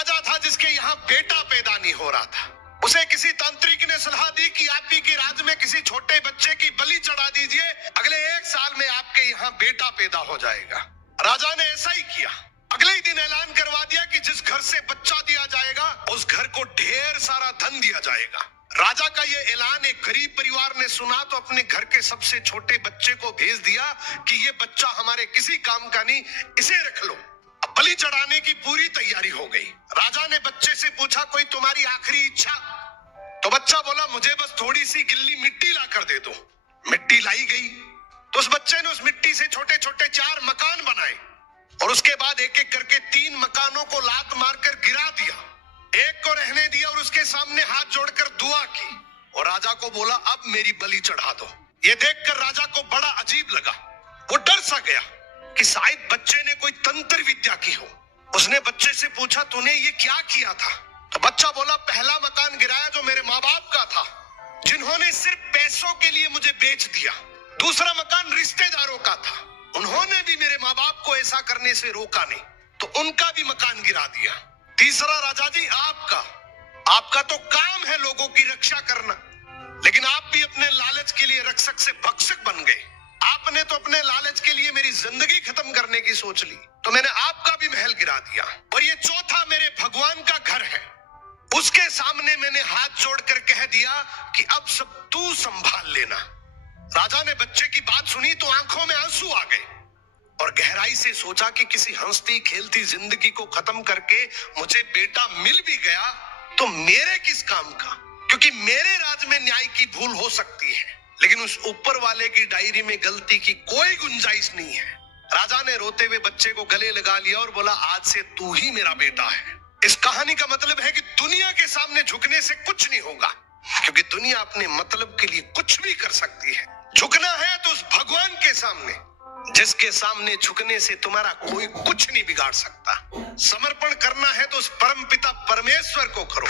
राजा था जिसके यहाँ बेटा पैदा नहीं हो रहा था। उसे किसी तांत्रिक ने सलाह दी कि आप ही के राज्य में किसी छोटे बच्चे की बलि चढ़ा दीजिए, अगले 1 साल में आपके यहाँ बेटा पैदा हो जाएगा। राजा ने ऐसा ही किया। अगले ही दिन ऐलान करवा दिया कि जिस घर से बच्चा दिया जाएगा उस घर को ढेर सारा धन दिया जाएगा। राजा का ये ऐलान एक गरीब परिवार ने सुना तो अपने घर के सबसे छोटे बच्चे को भेज दिया कि ये बच्चा हमारे किसी काम का नहीं, इसे रख लो। अब बलि चढ़ाने की पूरी तैयारी हो गई। राजा ने बच्चे से पूछा, कोई तुम्हारी आखिरी इच्छा? तो बच्चा बोला, मुझे बस थोड़ी सी गिल्ली मिट्टी ला कर दे दो। मिट्टी लाई गई तो उस बच्चे ने उस मिट्टी से छोटे छोटे 4 मकान बनाए और उसके बाद एक एक करके 3 मकानों को लात मारकर गिरा दिया। एक को रहने दिया और उसके सामने हाथ जोड़कर दुआ की और राजा को बोला, अब मेरी बलि चढ़ा दो। ये देखकर राजा को बड़ा अजीब लगा। वो डर सा गया कि शायद बच्चे ने कोई तंत्र विद्या की हो। उसने बच्चे से पूछा, तूने ये क्या किया था? तो बच्चा बोला, पहला मकान गिराया जो मेरे माँ बाप का था, जिन्होंने सिर्फ पैसों के लिए मुझे बेच दिया। दूसरा मकान रिश्तेदारों का था, उन्होंने भी मेरे माँ बाप को ऐसा करने से रोका नहीं, तो उनका भी मकान गिरा दिया। तीसरा राजा जी आपका तो काम है लोगों की रक्षा करना, लेकिन आप भी अपने लालच के लिए रक्षक से भक्षक बन गए। आपने तो अपने लालच के लिए मेरी जिंदगी खत्म करने की सोच ली, तो मैंने आपका भी महल गिरा दिया। और ये चौथा मेरे भगवान का घर है, उसके सामने मैंने हाथ जोड़कर कह दिया कि अब सब तू संभाल लेना। राजा ने बच्चे की बात सुनी तो आंखों में आंसू आ गए और गहराई से सोचा कि किसी हंसती खेलती जिंदगी को खत्म करके मुझे बेटा मिल भी गया तो मेरे किस काम का, क्योंकि मेरे राज में न्याय की भूल हो सकती है लेकिन उस ऊपर वाले की डायरी में गलती की कोई गुंजाइश नहीं है। राजा ने रोते हुए बच्चे को गले लगा लिया और बोला, आज से तू ही मेरा बेटा है। इस कहानी का मतलब है कि दुनिया के सामने झुकने से कुछ नहीं होगा, क्योंकि दुनिया अपने मतलब के लिए कुछ भी कर सकती है। झुकना है तो उस भगवान के सामने, जिसके सामने झुकने से तुम्हारा कोई कुछ नहीं बिगाड़ सकता। समर्पण करना है तो उस परमपिता परमेश्वर को करो।